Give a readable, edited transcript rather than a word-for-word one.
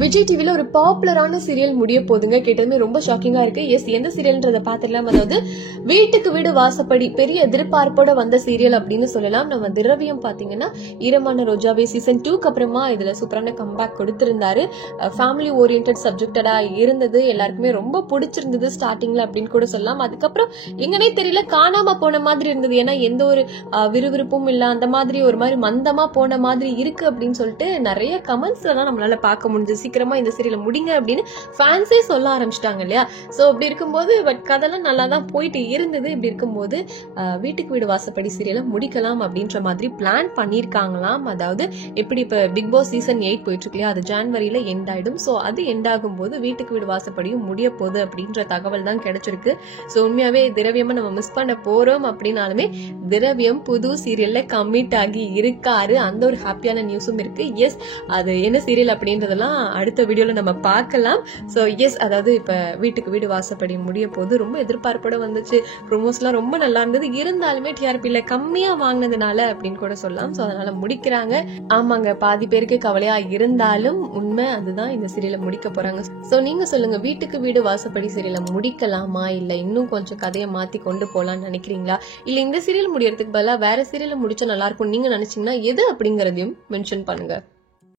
விஜய் டிவில ஒரு பாப்புலரான சீரியல் முடிய போதுங்க. கேட்டதுமே ரொம்ப ஷாக்கிங்கா இருக்கு. எஸ், எந்த சீரியல்ன்றதை பார்த்துடலாம். அதாவது வீட்டுக்கு வீடு வாசப்படி பெரிய எதிர்பார்ப்போட வந்த சீரியல் அப்படின்னு சொல்லலாம். நம்ம திரவியம் பாத்தீங்கன்னா ஈரமான ரோஜாவே சீசன் 2க்கு அப்புறமா இதுல சூப்பரான கம்பேக் கொடுத்திருந்தாரு. ஃபேமிலி ஓரியன்டட் சப்ஜெக்டடா இருந்தது. எல்லாருக்குமே ரொம்ப பிடிச்சிருந்தது ஸ்டார்டிங்ல அப்படின்னு கூட சொல்லலாம். அதுக்கப்புறம் எங்கனே தெரியல, காணாம போன மாதிரி இருந்தது. ஏன்னா எந்த ஒரு விறுவிறுப்பும் இல்ல, அந்த மாதிரி ஒரு மாதிரி மந்தமா போன மாதிரி இருக்கு அப்படின்னு சொல்லிட்டு நிறைய கமெண்ட்ஸ் எல்லாம் நம்மளால பார்க்க முடிஞ்சது. சீக்கிரமா இந்த சீரியலை முடிங்க அப்படின்னு ஃபேன்ஸே சொல்ல ஆரம்பிச்சிட்டாங்க இல்லையா. சோ அப்படி இருக்கும்போது பட் கதெல்லாம் நல்லா தான் போயிட்டு இருந்தது. இப்படி இருக்கும்போது வீட்டுக்கு வீடு வாசப்படி சீரியலை முடிக்கலாம் அப்படின்ற மாதிரி பிளான் பண்ணிருக்காங்களாம். அதாவது எப்படி இப்ப பிக் பாஸ் சீசன் 8 போயிட்டு இருக்கு இல்லையா, அது ஜனவரியில எண்ட் ஆயிடும். சோ அது எண்ட் ஆகும் போது வீட்டுக்கு வீடு வாசப்படியும் முடிய போகுது அப்படின்ற தகவல் தான் கிடைச்சிருக்கு. சோ உண்மையாவே திரவியமா நம்ம மிஸ் பண்ண போறோம் அப்படின்னாலுமே திரவியம் புது சீரியல்ல கமிட் ஆகி இருக்காரு. அந்த ஒரு ஹாப்பியான நியூஸும் இருக்கு. எஸ், அது என்ன சீரியல் அப்படின்றதெல்லாம் அடுத்த வீடியோல நம்ம பார்க்கலாம். சோ எஸ், அதாவது இப்ப வீட்டுக்கு வீடு வாசப்படி முடிய போது ரொம்ப எதிர்பார்ப்போட வந்துச்சு. ப்ரோமோஸ்லாம் ரொம்ப நல்லா இருந்தது. இருந்தாலுமே டிஆர்பில கம்மியா வாங்கினதுனால அப்படின்னு கூட சொல்லலாம். சோ அதனால முடிக்கிறாங்க. ஆமாங்க, பாதி பேருக்கு கவலையா இருந்தாலும் உண்மை அதுதான், இந்த சீரியலை முடிக்க போறாங்க. சோ நீங்க சொல்லுங்க, வீட்டுக்கு வீடு வாசப்படி சீரியலை முடிக்கலாமா, இல்ல இன்னும் கொஞ்சம் கதையை மாத்தி கொண்டு போலாம்னு நினைக்கிறீங்களா, இல்ல இந்த சீரியல் முடியறதுக்கு பதிலா வேற சீரியலை முடிச்சா நல்லா இருக்கும் நீங்க நினைச்சீங்கன்னா எது அப்படிங்கறதையும் மென்ஷன் பண்ணுங்க.